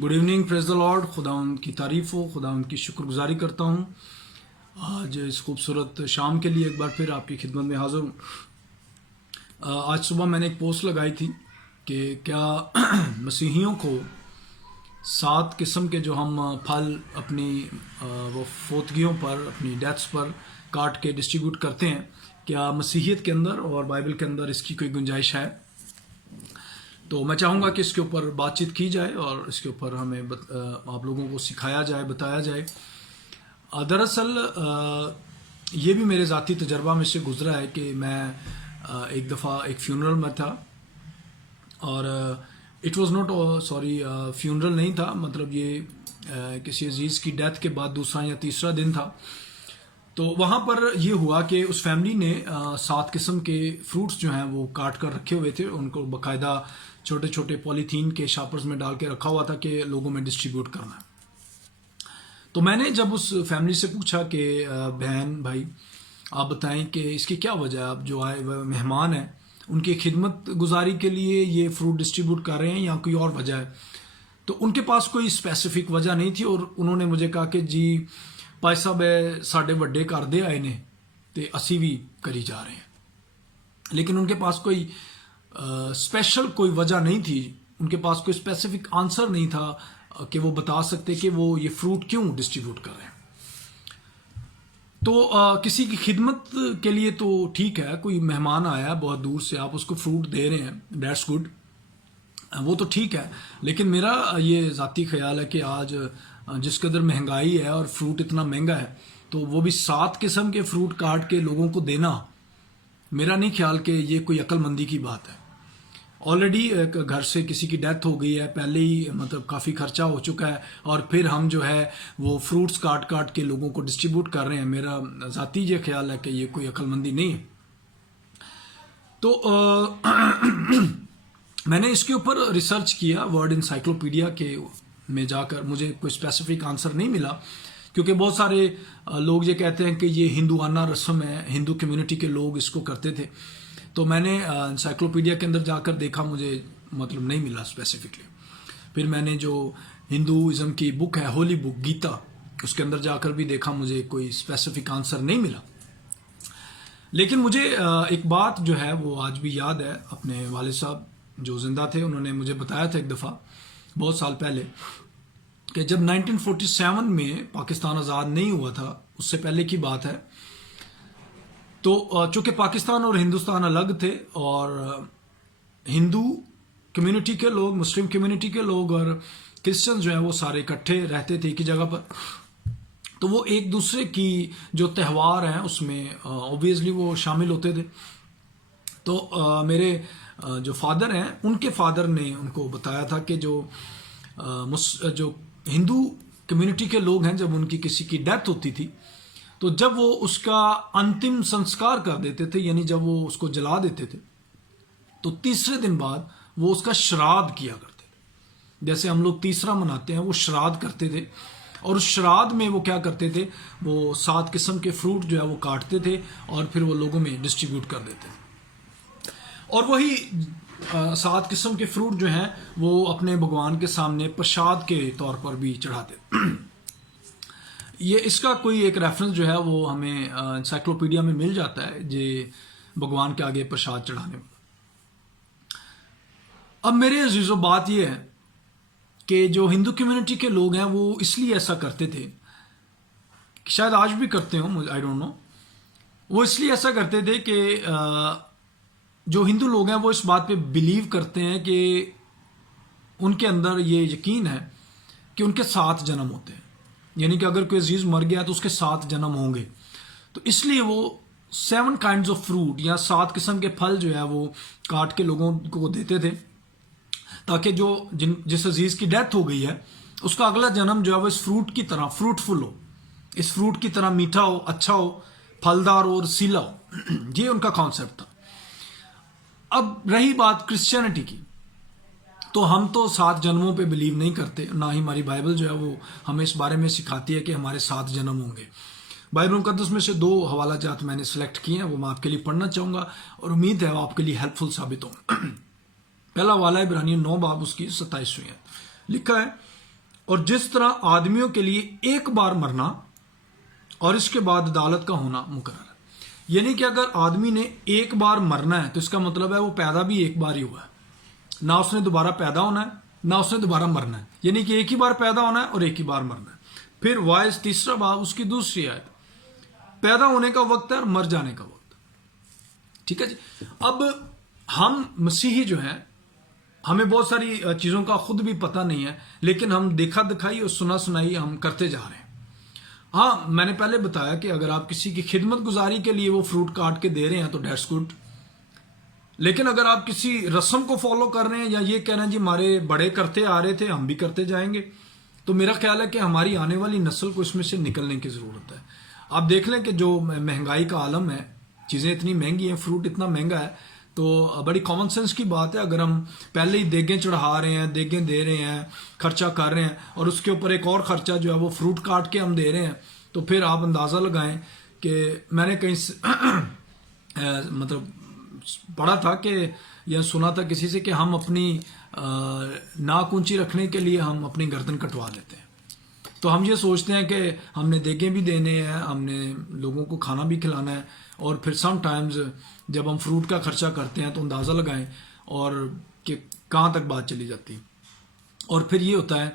Good evening, praise the Lord. खुदा की तारीफ़ हो, खुदा की शुक्रगुजारी करता हूँ आज इस खूबसूरत शाम के लिए एक बार फिर आपकी खिदमत में हाज़िर हूँ। आज सुबह मैंने एक पोस्ट लगाई थी कि क्या मसीहियों को 7 किस्म के जो हम फल अपनी वो फोतगियों पर, अपनी डेथ्स पर काट के डिस्ट्रीब्यूट करते हैं, क्या मसीहियत के अंदर और बाइबल के अंदर इसकी कोई गुंजाइश है? तो मैं चाहूँगा कि इसके ऊपर बातचीत की जाए और इसके ऊपर हमें आप लोगों को सिखाया जाए, बताया जाए। दरअसल ये भी मेरे ज़ाती तजर्बा में से गुज़रा है कि मैं एक दफ़ा एक फ्यूनरल में था और इट वाज नॉट फ्यूनरल नहीं था, मतलब ये किसी अजीज़ की डेथ के बाद दूसरा या तीसरा दिन था। तो वहाँ पर ये हुआ कि उस फैमिली ने 7 किस्म के फ्रूट्स जो हैं वो काट कर रखे हुए थे, उनको बाकायदा छोटे छोटे पॉलीथीन के शापर्स में डाल के रखा हुआ था कि लोगों में डिस्ट्रीब्यूट करना है। तो मैंने जब उस फैमिली से पूछा कि बहन भाई आप बताएं कि इसकी क्या वजह है, आप जो आए हुए मेहमान हैं उनकी खिदमत गुजारी के लिए ये फ्रूट डिस्ट्रीब्यूट कर रहे हैं या कोई और वजह है? तो उनके पास कोई स्पेसिफिक वजह नहीं थी और उन्होंने मुझे कहा कि जी भाई साहब साढ़े वड्डे करते आए ने ते असी भी करी जा रहे हैं। लेकिन उनके पास कोई स्पेशल कोई वजह नहीं थी, उनके पास कोई स्पेसिफिक आंसर नहीं था कि वो बता सकते कि वो ये फ्रूट क्यों डिस्ट्रीब्यूट कर रहे हैं। तो किसी की खिदमत के लिए तो ठीक है, कोई मेहमान आया बहुत दूर से, आप उसको फ्रूट दे रहे हैं, दैट्स गुड, वो तो ठीक है। लेकिन मेरा ये ज़ाती ख्याल है कि आज जिस कदर महंगाई है और फ्रूट इतना महंगा है, तो वो भी 7 किस्म के फ्रूट काट के लोगों को देना, मेरा नहीं ख्याल कि ये कोई अक्लमंदी की बात है। ऑलरेडी एक घर से किसी की डेथ हो गई है, पहले ही मतलब काफ़ी खर्चा हो चुका है और फिर हम जो है वो फ्रूट्स काट काट के लोगों को डिस्ट्रीब्यूट कर रहे हैं। मेरा ज़ाती ये ख्याल है कि ये कोई अक्लमंदी नहीं है। तो मैंने इसके ऊपर रिसर्च किया, वर्ड इंसाइक्लोपीडिया के में जाकर मुझे कोई स्पेसिफिक आंसर नहीं मिला, क्योंकि बहुत सारे लोग ये कहते हैं कि ये हिंदुआना रस्म है, हिंदू कम्युनिटी के लोग इसको करते थे। तो मैंने इंसाइक्लोपीडिया के अंदर जाकर देखा, मुझे मतलब नहीं मिला स्पेसिफिकली। फिर मैंने जो हिंदुज़म की बुक है, होली बुक गीता, उसके अंदर जाकर भी देखा, मुझे कोई स्पेसिफिक आंसर नहीं मिला। लेकिन मुझे एक बात जो है वो आज भी याद है, अपने वालिद साहब जो जिंदा थे उन्होंने मुझे बताया था एक दफ़ा बहुत साल पहले कि जब 1947 में पाकिस्तान आज़ाद नहीं हुआ था, उससे पहले की बात है, तो चूँकि पाकिस्तान और हिंदुस्तान अलग थे और हिंदू कम्युनिटी के लोग, मुस्लिम कम्युनिटी के लोग और क्रिश्चियन जो है वो सारे इकट्ठे रहते थे एक ही जगह पर। तो वो एक दूसरे की जो त्यौहार हैं उसमें ऑब्वियसली वो शामिल होते थे। तो मेरे जो फादर हैं, उनके फादर ने उनको बताया था कि जो हिंदू कम्युनिटी के लोग हैं, जब उनकी किसी की डेथ होती थी तो जब वो उसका अंतिम संस्कार कर देते थे, यानी जब वो उसको जला देते थे, तो तीसरे दिन बाद वो उसका श्राद्ध किया करते थे। जैसे हम लोग तीसरा मनाते हैं, वो श्राद्ध करते थे और उस श्राद्ध में वो क्या करते थे, वो 7 किस्म के फ्रूट जो है वो काटते थे और फिर वो लोगों में डिस्ट्रीब्यूट कर देते थे। और वही 7 किस्म के फ्रूट जो हैं वो अपने भगवान के सामने प्रसाद के तौर पर भी चढ़ाते। ये इसका कोई एक रेफरेंस जो है वो हमें इंसाइक्लोपीडिया में मिल जाता है, जे भगवान के आगे प्रसाद चढ़ाने वाला। अब मेरे अजीजों, बात ये है कि जो हिंदू कम्युनिटी के लोग हैं वो इसलिए ऐसा करते थे, शायद आज भी करते हो, आई डोंट नो, वो इसलिए ऐसा करते थे कि जो हिंदू लोग हैं वो इस बात पे बिलीव करते हैं कि उनके अंदर ये यकीन है कि उनके 7 जन्म होते हैं, यानी कि अगर कोई अजीज मर गया तो उसके 7 जन्म होंगे। तो इसलिए वो 7 काइंड्स ऑफ फ्रूट या 7 किस्म के फल जो है वो काट के लोगों को देते थे, ताकि जो जिस अजीज की डेथ हो गई है उसका अगला जन्म जो है वो इस फ्रूट की तरह फ्रूटफुल हो, इस फ्रूट की तरह मीठा हो, अच्छा हो, फलदार हो और रसीला हो। ये उनका कॉन्सेप्ट था। अब रही बात क्रिश्चियनिटी की, तो हम तो 7 जन्मों पे बिलीव नहीं करते, ना ही हमारी बाइबल जो है वो हमें इस बारे में सिखाती है कि हमारे 7 जन्म होंगे। बाइबल मुकद्दस में से 2 हवाला जात मैंने सेलेक्ट किए हैं, वो मैं आपके लिए पढ़ना चाहूँगा और उम्मीद है वो आपके लिए हेल्पफुल साबित हों। पहला हवाला इब्रानियों 9 बाब उसकी 27वीं है। लिखा है, اور جس طرح آدمیوں کے لیے ایک بار مرنا اور اس کے بعد عدالت کا ہونا مقرر ہے۔ یعنی کہ اگر آدمی نے ایک بار مرنا ہے تو اس کا مطلب ہے وہ پیدا بھی ایک بار ہی ہوا ہے، نہ اس نے دوبارہ پیدا ہونا ہے نہ اس نے دوبارہ مرنا ہے، یعنی کہ ایک ہی بار پیدا ہونا ہے اور ایک ہی بار مرنا ہے۔ پھر وائس تیسرا باب اس کی دوسری آیت، پیدا ہونے کا وقت ہے اور مر جانے کا وقت۔ ٹھیک ہے جی۔ اب ہم مسیحی جو ہیں، ہمیں بہت ساری چیزوں کا خود بھی پتہ نہیں ہے، لیکن ہم دیکھا دکھائی اور سنا سنائی ہم کرتے جا رہے ہیں۔ ہاں، میں نے پہلے بتایا کہ اگر آپ کسی کی خدمت گزاری کے لیے وہ فروٹ کاٹ کے دے رہے ہیں تو دیٹس گڈ، لیکن اگر آپ کسی رسم کو فالو کر رہے ہیں یا یہ کہہ رہے ہیں جی ہمارے بڑے کرتے آ رہے تھے ہم بھی کرتے جائیں گے، تو میرا خیال ہے کہ ہماری آنے والی نسل کو اس میں سے نکلنے کی ضرورت ہے۔ آپ دیکھ لیں کہ جو مہنگائی کا عالم ہے، چیزیں اتنی مہنگی ہیں، فروٹ اتنا مہنگا ہے، تو بڑی کامن سینس کی بات ہے اگر ہم پہلے ہی دیگیں چڑھا رہے ہیں، دیگیں دے رہے ہیں، خرچہ کر رہے ہیں، اور اس کے اوپر ایک اور خرچہ جو ہے وہ فروٹ کاٹ کے ہم دے رہے ہیں، تو پھر آپ اندازہ لگائیں کہ میں نے کہیں مطلب پڑھا تھا کہ یا سنا تھا کسی سے کہ ہم اپنی ناک اونچی رکھنے کے لیے ہم اپنی گردن کٹوا لیتے ہیں۔ تو ہم یہ سوچتے ہیں کہ ہم نے دیگیں بھی دینے ہیں، ہم نے لوگوں کو کھانا بھی کھلانا ہے، اور پھر سم ٹائمز جب ہم فروٹ کا خرچہ کرتے ہیں تو اندازہ لگائیں اور کہ کہاں تک بات چلی جاتی۔ اور پھر یہ ہوتا ہے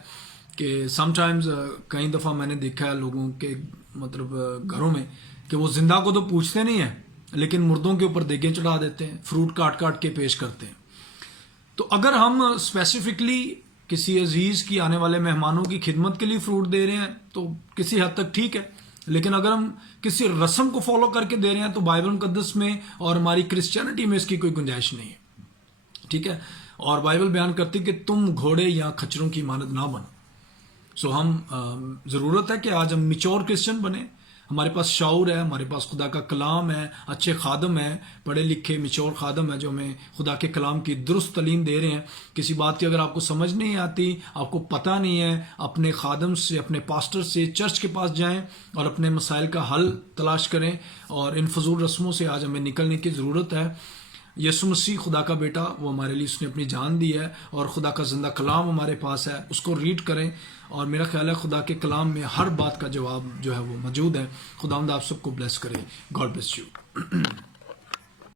کہ سم ٹائمز کئی دفعہ میں نے دیکھا ہے لوگوں کے مطلب گھروں میں کہ وہ زندہ کو تو پوچھتے نہیں ہیں لیکن مردوں کے اوپر دیگیں چڑھا دیتے ہیں، فروٹ کاٹ کاٹ کے پیش کرتے ہیں۔ تو اگر ہم اسپیسیفکلی کسی عزیز کی آنے والے مہمانوں کی خدمت کے لیے فروٹ دے رہے ہیں تو کسی حد تک ٹھیک ہے، لیکن اگر ہم کسی رسم کو فالو کر کے دے رہے ہیں تو بائبل مقدس میں اور ہماری کرسچینٹی میں اس کی کوئی گنجائش نہیں ہے۔ ٹھیک ہے، اور بائبل بیان کرتی کہ تم گھوڑے یا کھچروں کی مانند نہ بنو۔ سو ہم ضرورت ہے کہ آج ہم میچور کرسچن بنیں، ہمارے پاس شعور ہے، ہمارے پاس خدا کا کلام ہے، اچھے خادم ہیں، پڑھے لکھے میچور خادم ہیں جو ہمیں خدا کے کلام کی درست تعلیم دے رہے ہیں۔ کسی بات کی اگر آپ کو سمجھ نہیں آتی، آپ کو پتہ نہیں ہے، اپنے خادم سے، اپنے پاسٹر سے، چرچ کے پاس جائیں اور اپنے مسائل کا حل تلاش کریں، اور ان فضول رسموں سے آج ہمیں نکلنے کی ضرورت ہے۔ یسوع مسیح خدا کا بیٹا، وہ ہمارے لیے اس نے اپنی جان دی ہے، اور خدا کا زندہ کلام ہمارے پاس ہے، اس کو ریڈ کریں، اور میرا خیال ہے خدا کے کلام میں ہر بات کا جواب جو ہے وہ موجود ہے۔ خداوند آپ سب کو بلیس کرے۔ God bless you.